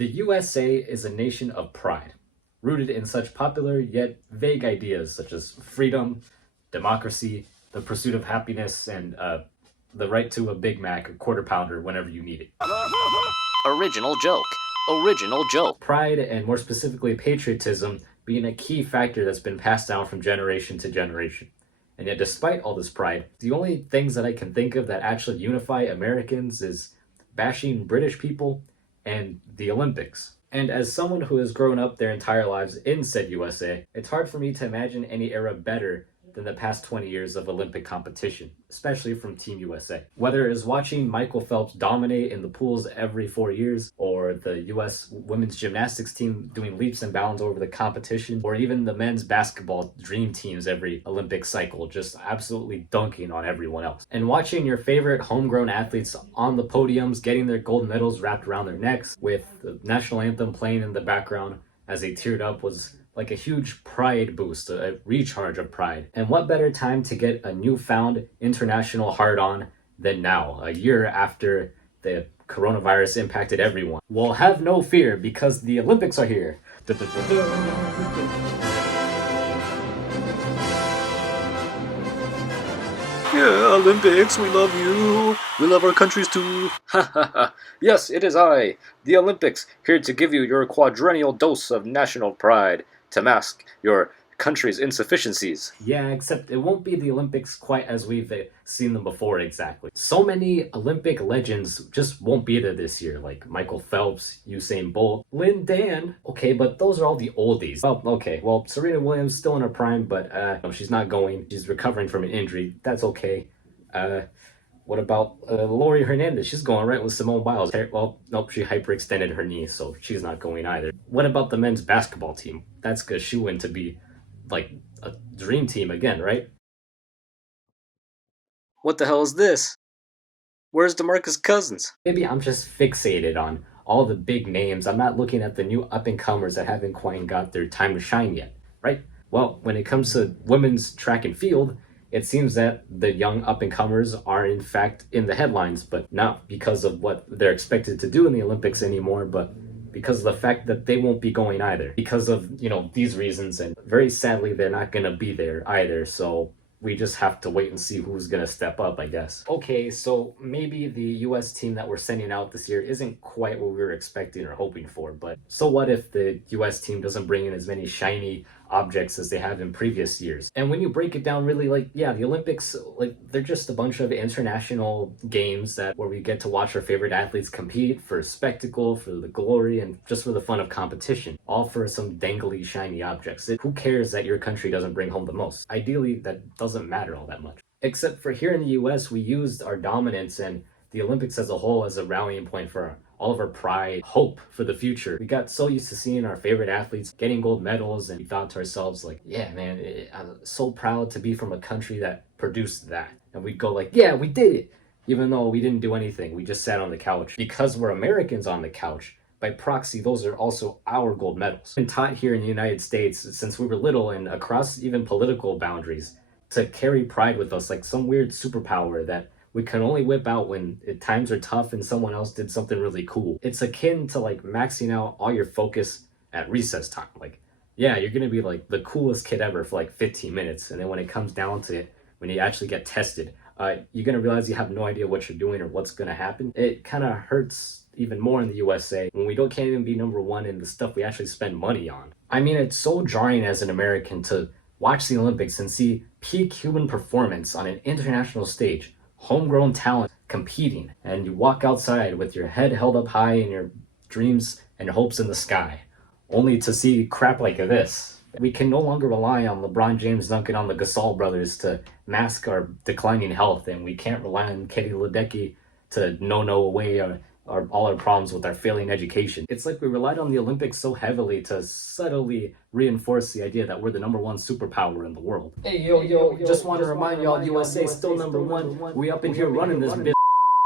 The USA is a nation of pride, rooted in such popular yet vague ideas such as freedom, democracy, the pursuit of happiness, and the right to a Big Mac or quarter pounder whenever you need it. Original joke. Original joke. Pride, and more specifically patriotism, being a key factor that's been passed down from generation to generation. And yet, despite all this pride, the only things that I can think of that actually unify Americans is bashing British people and the Olympics. And as someone who has grown up their entire lives in said USA, it's hard for me to imagine any era better than the past 20 years of Olympic competition, especially from Team USA. Whether it is watching Michael Phelps dominate in the pools every 4 years, or the US women's gymnastics team doing leaps and bounds over the competition, or even the men's basketball dream teams every Olympic cycle, just absolutely dunking on everyone else. And watching your favorite homegrown athletes on the podiums getting their gold medals wrapped around their necks with the national anthem playing in the background as they teared up was like a huge pride boost, a recharge of pride. And what better time to get a newfound international hard-on than now, a year after the coronavirus impacted everyone. Well, have no fear, because the Olympics are here. Yeah, Olympics, we love you. We love our countries too. Ha ha ha. Yes, it is I, the Olympics, here to give you your quadrennial dose of national pride, to mask your country's insufficiencies. Yeah, except it won't be the Olympics quite as we've seen them before exactly. So many Olympic legends just won't be there this year, like Michael Phelps, Usain Bolt, Lynn Dan. Okay, but those are all the oldies. Well, okay, well, Serena Williams still in her prime, but she's not going. She's recovering from an injury. That's okay. What about Lori Hernandez? She's going right with Simone Biles. Well, nope, she hyperextended her knee, so she's not going either. What about the men's basketball team? That's good. She went to be like a dream team again, right? What the hell is this? Where's DeMarcus Cousins? Maybe I'm just fixated on all the big names. I'm not looking at the new up-and-comers that haven't quite got their time to shine yet, right? Well, when it comes to women's track and field, it seems that the young up-and-comers are in fact in the headlines, but not because of what they're expected to do in the Olympics anymore, but because of the fact that they won't be going either. Because of, these reasons, and very sadly, they're not gonna be there either, so we just have to wait and see who's gonna step up, I guess. Okay, so maybe the US team that we're sending out this year isn't quite what we were expecting or hoping for, but so what if the US team doesn't bring in as many shiny objects as they have in previous years? And when you break it down really, the Olympics, they're just a bunch of international games where we get to watch our favorite athletes compete for spectacle, for the glory, and just for the fun of competition, all for some dangly shiny objects. Who cares that your country doesn't bring home the most? Ideally, that doesn't matter all that much. Except for here in the US, we used our dominance and the Olympics as a whole as a rallying point for all of our pride, hope for the future. We got so used to seeing our favorite athletes getting gold medals, and we thought to ourselves, yeah, man, I'm so proud to be from a country that produced that. And we'd go yeah, we did it. Even though we didn't do anything, we just sat on the couch. Because we're Americans on the couch, by proxy, those are also our gold medals. Been taught here in the United States since we were little and across even political boundaries to carry pride with us like some weird superpower that we can only whip out when times are tough and someone else did something really cool. It's akin to maxing out all your focus at recess time. Yeah, you're gonna be the coolest kid ever for 15 minutes, and then when it comes down to it, when you actually get tested, you're gonna realize you have no idea what you're doing or what's gonna happen. It kind of hurts even more in the USA when we can't even be number one in the stuff we actually spend money on. I mean, it's so jarring as an American to watch the Olympics and see peak human performance on an international stage, homegrown talent competing, and you walk outside with your head held up high and your dreams and hopes in the sky, only to see crap like this. We can no longer rely on LeBron James dunking on the Gasol brothers to mask our declining health, and we can't rely on Katie Ledecky to no away all our problems with our failing education. It's like we relied on the Olympics so heavily to subtly reinforce the idea that we're the number one superpower in the world. Hey, yo, just want to remind y'all, USA still number one. We up in here running this bitch.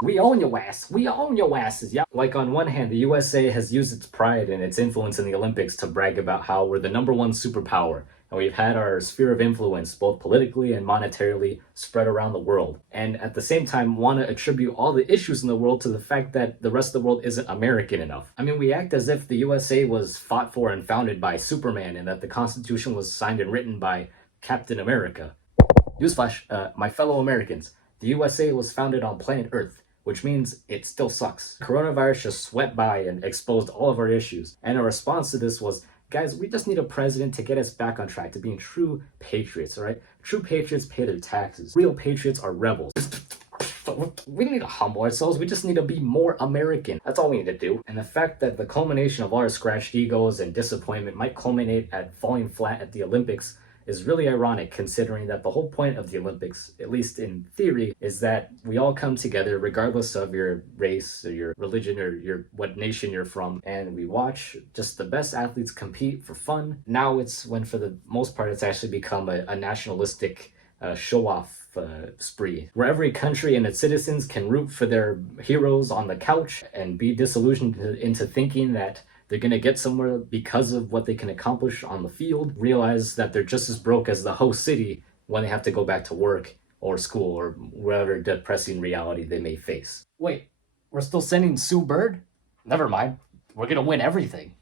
We own your ass. We own your asses, yeah. On one hand, the USA has used its pride and its influence in the Olympics to brag about how we're the number one superpower, and we've had our sphere of influence, both politically and monetarily, spread around the world. And at the same time, want to attribute all the issues in the world to the fact that the rest of the world isn't American enough. I mean, we act as if the USA was fought for and founded by Superman, and that the Constitution was signed and written by Captain America. Newsflash, my fellow Americans, the USA was founded on planet Earth, which means it still sucks. Coronavirus just swept by and exposed all of our issues. And our response to this was, guys, we just need a president to get us back on track to being true patriots, all right? True patriots pay their taxes. Real patriots are rebels. We need to humble ourselves. We just need to be more American. That's all we need to do. And the fact that the culmination of our scratched egos and disappointment might culminate at falling flat at the Olympics is really ironic, considering that the whole point of the Olympics, at least in theory, is that we all come together regardless of your race or your religion or your what nation you're from, and we watch just the best athletes compete for fun. Now it's when, for the most part, it's actually become a nationalistic show-off spree, where every country and its citizens can root for their heroes on the couch and be disillusioned into thinking that they're going to get somewhere because of what they can accomplish on the field, realize that they're just as broke as the host city when they have to go back to work or school or whatever depressing reality they may face. Wait, we're still sending Sue Bird? Never mind. We're going to win everything.